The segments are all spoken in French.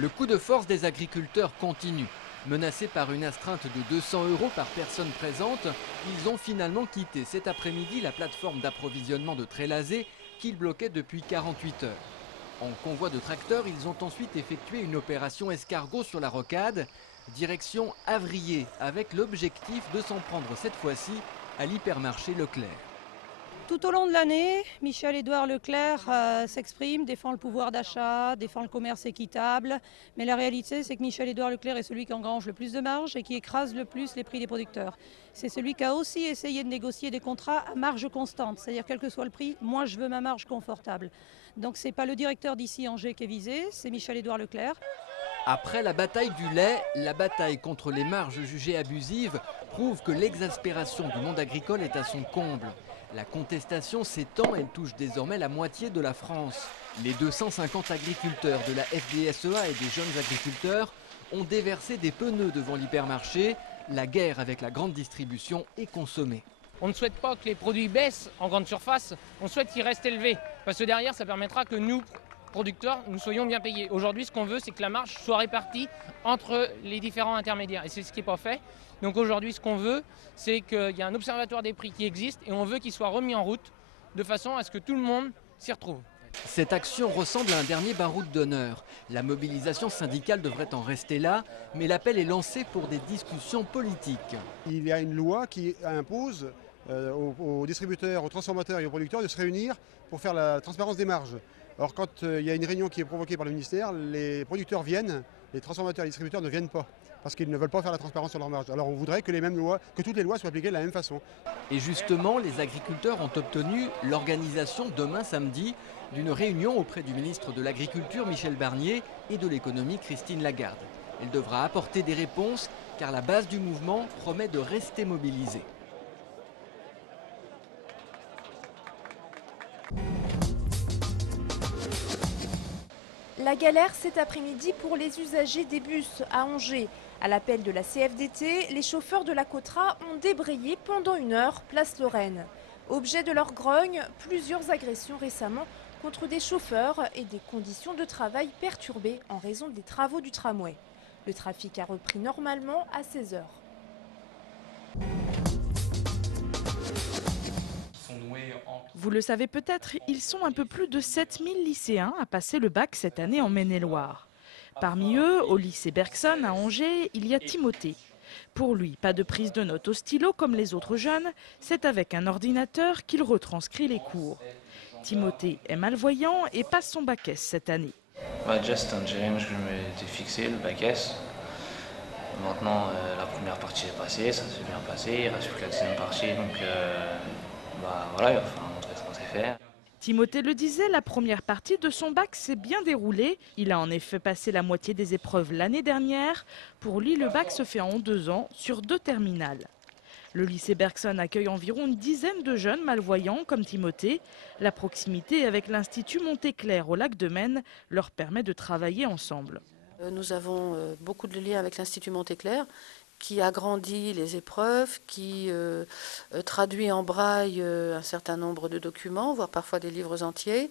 Le coup de force des agriculteurs continue. Menacés par une astreinte de 200 € par personne présente, ils ont finalement quitté cet après-midi la plateforme d'approvisionnement de Trélazé qu'ils bloquaient depuis 48 heures. En convoi de tracteurs, ils ont ensuite effectué une opération escargot sur la rocade, direction Avrier, avec l'objectif de s'en prendre cette fois-ci à l'hypermarché Leclerc. Tout au long de l'année, Michel-Édouard Leclerc s'exprime, défend le pouvoir d'achat, défend le commerce équitable. Mais la réalité, c'est que Michel-Édouard Leclerc est celui qui engrange le plus de marge et qui écrase le plus les prix des producteurs. C'est celui qui a aussi essayé de négocier des contrats à marge constante. C'est-à-dire, quel que soit le prix, moi je veux ma marge confortable. Donc ce n'est pas le directeur d'ici Angers qui est visé, c'est Michel-Édouard Leclerc. Après la bataille du lait, la bataille contre les marges jugées abusives prouve que l'exaspération du monde agricole est à son comble. La contestation s'étend, elle touche désormais la moitié de la France. Les 250 agriculteurs de la FDSEA et des jeunes agriculteurs ont déversé des pneus devant l'hypermarché. La guerre avec la grande distribution est consommée. On ne souhaite pas que les produits baissent en grande surface, on souhaite qu'ils restent élevés. Parce que derrière, ça permettra que nous, producteurs, nous soyons bien payés. Aujourd'hui, ce qu'on veut, c'est que la marge soit répartie entre les différents intermédiaires. Et c'est ce qui n'est pas fait. Donc aujourd'hui, ce qu'on veut, c'est qu'il y ait un observatoire des prix qui existe et on veut qu'il soit remis en route de façon à ce que tout le monde s'y retrouve. Cette action ressemble à un dernier baroud d'honneur. La mobilisation syndicale devrait en rester là, mais l'appel est lancé pour des discussions politiques. Il y a une loi qui impose aux distributeurs, aux transformateurs et aux producteurs de se réunir pour faire la transparence des marges. Alors quand il y a une réunion qui est provoquée par le ministère, les producteurs viennent, les transformateurs et les distributeurs ne viennent pas, parce qu'ils ne veulent pas faire la transparence sur leurs marges. Alors on voudrait que les mêmes lois, que toutes les lois soient appliquées de la même façon. Et justement, les agriculteurs ont obtenu l'organisation demain samedi d'une réunion auprès du ministre de l'Agriculture Michel Barnier et de l'Économie Christine Lagarde. Elle devra apporter des réponses car la base du mouvement promet de rester mobilisée. La galère cet après-midi pour les usagers des bus à Angers. À l'appel de la CFDT, les chauffeurs de la Cotra ont débrayé pendant 1 heure place Lorraine. Objet de leur grogne, plusieurs agressions récemment contre des chauffeurs et des conditions de travail perturbées en raison des travaux du tramway. Le trafic a repris normalement à 16 heures. Vous le savez peut-être, ils sont un peu plus de 7000 lycéens à passer le bac cette année en Maine-et-Loire. Parmi eux, au lycée Bergson à Angers, il y a Timothée. Pour lui, pas de prise de notes au stylo comme les autres jeunes, c'est avec un ordinateur qu'il retranscrit les cours. Timothée est malvoyant et passe son bac S cette année. Déjà c'est un challenge que je m'étais fixé, le bac S. Maintenant la première partie est passée, ça s'est bien passé, il reste plus que la deuxième partie, donc voilà, il va falloir montrer ce qu'on sait faire. Timothée le disait, la première partie de son bac s'est bien déroulée. Il a en effet passé la moitié des épreuves l'année dernière. Pour lui, le bac se fait en 2 ans sur 2 terminales. Le lycée Bergson accueille environ une dizaine de jeunes malvoyants comme Timothée. La proximité avec l'Institut Montéclair au lac de Maine leur permet de travailler ensemble. Nous avons beaucoup de liens avec l'Institut Montéclair qui agrandit les épreuves, qui traduit en braille un certain nombre de documents, voire parfois des livres entiers.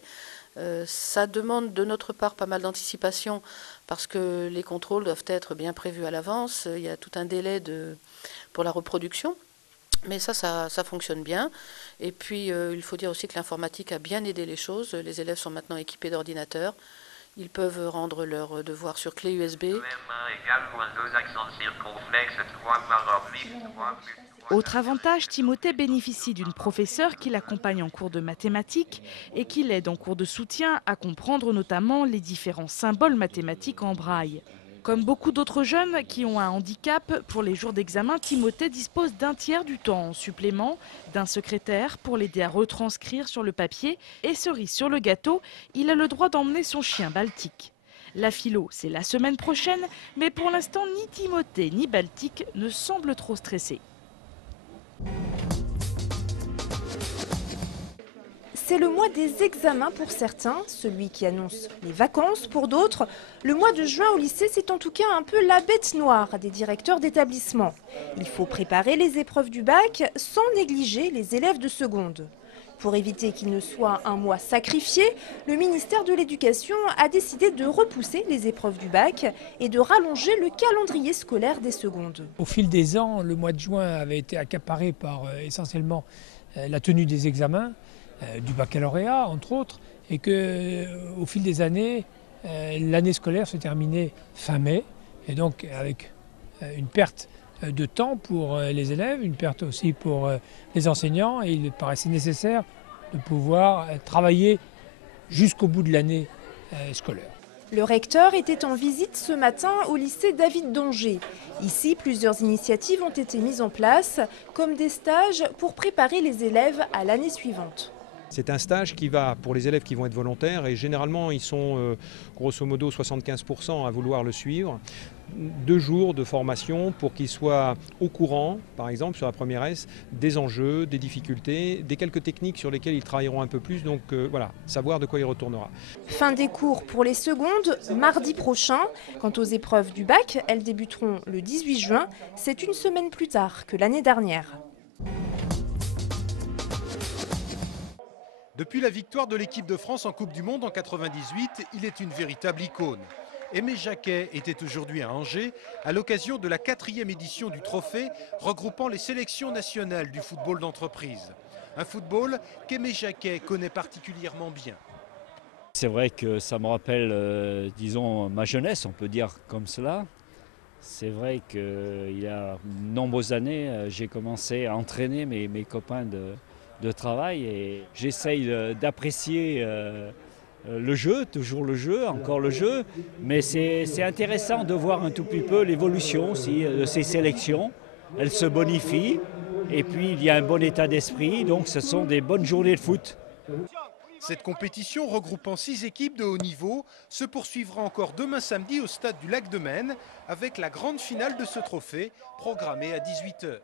Ça demande de notre part pas mal d'anticipation parce que les contrôles doivent être bien prévus à l'avance. Il y a tout un délai pour la reproduction. Mais ça fonctionne bien. Et puis, il faut dire aussi que l'informatique a bien aidé les choses. Les élèves sont maintenant équipés d'ordinateurs. Ils peuvent rendre leurs devoirs sur clé USB. Autre avantage, Timothée bénéficie d'une professeure qui l'accompagne en cours de mathématiques et qui l'aide en cours de soutien à comprendre notamment les différents symboles mathématiques en braille. Comme beaucoup d'autres jeunes qui ont un handicap, pour les jours d'examen, Timothée dispose d'un tiers du temps en supplément, d'un secrétaire pour l'aider à retranscrire sur le papier et cerise sur le gâteau, il a le droit d'emmener son chien Baltique. La philo, c'est la semaine prochaine, mais pour l'instant, ni Timothée ni Baltique ne semblent trop stressés. C'est le mois des examens pour certains, celui qui annonce les vacances pour d'autres. Le mois de juin au lycée, c'est en tout cas un peu la bête noire des directeurs d'établissement. Il faut préparer les épreuves du bac sans négliger les élèves de seconde. Pour éviter qu'il ne soit un mois sacrifié, le ministère de l'Éducation a décidé de repousser les épreuves du bac et de rallonger le calendrier scolaire des secondes. Au fil des ans, le mois de juin avait été accaparé par essentiellement la tenue des examens, du baccalauréat entre autres, et qu'au fil des années, l'année scolaire se terminait fin mai, et donc avec une perte de temps pour les élèves, une perte aussi pour les enseignants, et il paraissait nécessaire de pouvoir travailler jusqu'au bout de l'année scolaire. Le recteur était en visite ce matin au lycée David d'Angers. Ici, plusieurs initiatives ont été mises en place, comme des stages pour préparer les élèves à l'année suivante. C'est un stage qui va pour les élèves qui vont être volontaires et généralement ils sont grosso modo 75% à vouloir le suivre. 2 jours de formation pour qu'ils soient au courant, par exemple sur la première S, des enjeux, des difficultés, des quelques techniques sur lesquelles ils travailleront un peu plus, donc voilà, savoir de quoi il retournera. Fin des cours pour les secondes, mardi prochain. Quant aux épreuves du bac, elles débuteront le 18 juin, c'est une semaine plus tard que l'année dernière. Depuis la victoire de l'équipe de France en Coupe du Monde en 1998, il est une véritable icône. Aimé Jacquet était aujourd'hui à Angers à l'occasion de la 4e édition du trophée regroupant les sélections nationales du football d'entreprise. Un football qu'Aimé Jacquet connaît particulièrement bien. C'est vrai que ça me rappelle, disons, ma jeunesse, on peut dire comme cela. C'est vrai qu'il y a de nombreuses années, j'ai commencé à entraîner mes copains de travail et j'essaye d'apprécier le jeu, toujours le jeu, encore le jeu, mais c'est intéressant de voir un tout petit peu l'évolution aussi de ces sélections. Elles se bonifient et puis il y a un bon état d'esprit, donc ce sont des bonnes journées de foot. Cette compétition regroupant 6 équipes de haut niveau se poursuivra encore demain samedi au stade du Lac de Maine avec la grande finale de ce trophée programmée à 18 h.